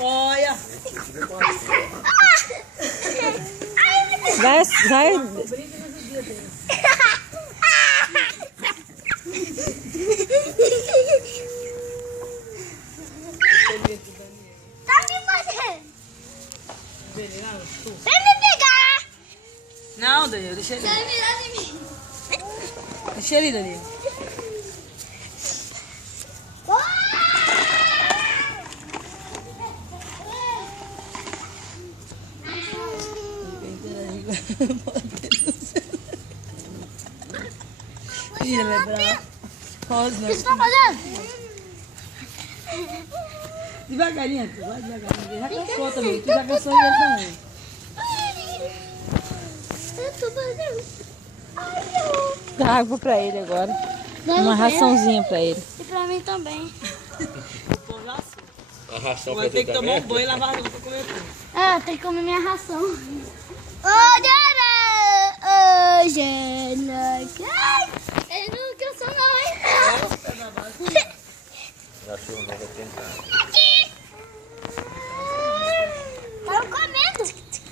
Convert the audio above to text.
Olha. Vai. Tá me fazendo. Vem me pegar. Não, Daniel, deixa ele. Vai virar de mim. Deixa ele, Daniel. Ih, vai pra Rosa. O que você tá fazendo? Devagarinho, tu vai devagarinho. Ele já cansou também. Tu já cansou ele também. Eu tô fazendo. Dá água pra ele agora. Uma raçãozinha pra ele. E pra mim também. A ração Vai pra ter tu que tomar um também? banho e lavar a roupa pra comer tudo. Ah, tem que comer minha ração. Hoje é noite. Ele não cansou não, hein? Já achou, não vai tentar. Aqui.